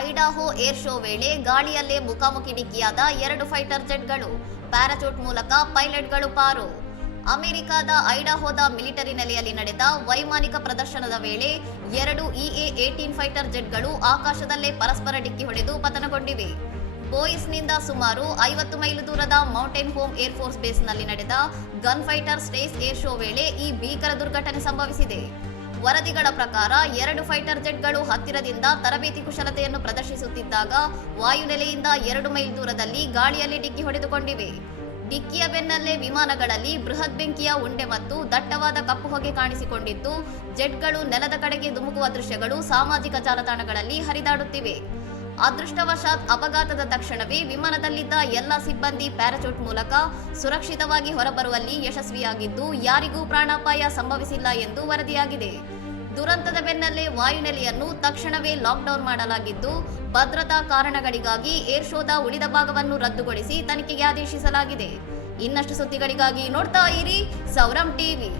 ಐಡಾಹೋ air show ವೇಳೆ ಗಾಳಿಯಲ್ಲೇ ಮುಖಾಮುಖಿ ಡಿಕ್ಕಿಯಾದ 2 fighter ಜೆಟ್ಗಳು, parachute ಮೂಲಕ ಪೈಲಟ್ಗಳು ಪಾರು. ಅಮೆರಿಕದ ಐಡಾಹೋದ ಮಿಲಿಟರಿ ನೆಲೆಯಲ್ಲಿ ನಡೆದ ವೈಮಾನಿಕ ಪ್ರದರ್ಶನದ ವೇಳೆ 2 EA-18 ಫೈಟರ್ ಜೆಟ್ಗಳು ಆಕಾಶದಲ್ಲೇ ಪರಸ್ಪರ ಡಿಕ್ಕಿ ಹೊಡೆದು ಪತನಗೊಂಡಿವೆ. ಬೋಯಿಸ್ನಿಂದ ಸುಮಾರು 50 ಮೈಲು ದೂರದ ಮೌಂಟೇನ್ ಹೋಮ್ ಏರ್ಫೋರ್ಸ್ ಬೇಸ್ನಲ್ಲಿ ನಡೆದ gun fighter stays air show ವೇಳೆ ಈ ಭೀಕರ ದುರ್ಘಟನೆ ಸಂಭವಿಸಿದೆ. ವರದಿಗಳ ಪ್ರಕಾರ 2 ಫೈಟರ್ ಜೆಟ್ಗಳು ಹತ್ತಿರದಿಂದ ತರಬೇತಿ ಕುಶಲತೆಯನ್ನು ಪ್ರದರ್ಶಿಸುತ್ತಿದ್ದಾಗ ವಾಯುನೆಲೆಯಿಂದ 2 ಮೈಲ್ ದೂರದಲ್ಲಿ ಗಾಳಿಯಲ್ಲಿ ಡಿಕ್ಕಿ ಹೊಡೆದುಕೊಂಡಿವೆ. ಡಿಕ್ಕಿಯ ಬೆನ್ನಲ್ಲೇ ವಿಮಾನಗಳಲ್ಲಿ ಬೃಹತ್ ಬೆಂಕಿಯ ಉಂಡೆ ಮತ್ತು ದಟ್ಟವಾದ ಕಪ್ಪು ಹೊಗೆ ಕಾಣಿಸಿಕೊಂಡಿದ್ದು, ಜೆಟ್ಗಳು ನೆಲದ ಕಡೆಗೆ ಧುಮುಕುವ ದೃಶ್ಯಗಳು ಸಾಮಾಜಿಕ ಜಾಲತಾಣಗಳಲ್ಲಿ ಹರಿದಾಡುತ್ತಿವೆ. ಅದೃಷ್ಟವಶಾತ್ ಅಪಘಾತದ ತಕ್ಷಣವೇ ವಿಮಾನದಲ್ಲಿದ್ದ ಎಲ್ಲ ಸಿಬ್ಬಂದಿ ಪ್ಯಾರಾಚೂಟ್ ಮೂಲಕ ಸುರಕ್ಷಿತವಾಗಿ ಹೊರಬರುವಲ್ಲಿ ಯಶಸ್ವಿಯಾಗಿದ್ದು, ಯಾರಿಗೂ ಪ್ರಾಣಾಪಾಯ ಸಂಭವಿಸಿಲ್ಲ ಎಂದು ವರದಿಯಾಗಿದೆ. ದುರಂತದ ಬೆನ್ನಲ್ಲೇ ವಾಯುನೆಲೆಯನ್ನು ತಕ್ಷಣವೇ ಲಾಕ್ಡೌನ್ ಮಾಡಲಾಗಿದ್ದು, ಭದ್ರತಾ ಕಾರಣಗಳಿಗಾಗಿ ಏರ್ ಶೋದ ಉಳಿದ ಭಾಗವನ್ನು ರದ್ದುಗೊಳಿಸಿ ತನಿಖೆಗೆ ಆದೇಶಿಸಲಾಗಿದೆ. ಇನ್ನಷ್ಟು ಸುದ್ದಿಗಳಿಗಾಗಿ ನೋಡ್ತಾ ಇರಿ ಸೌರಂ ಟಿವಿ.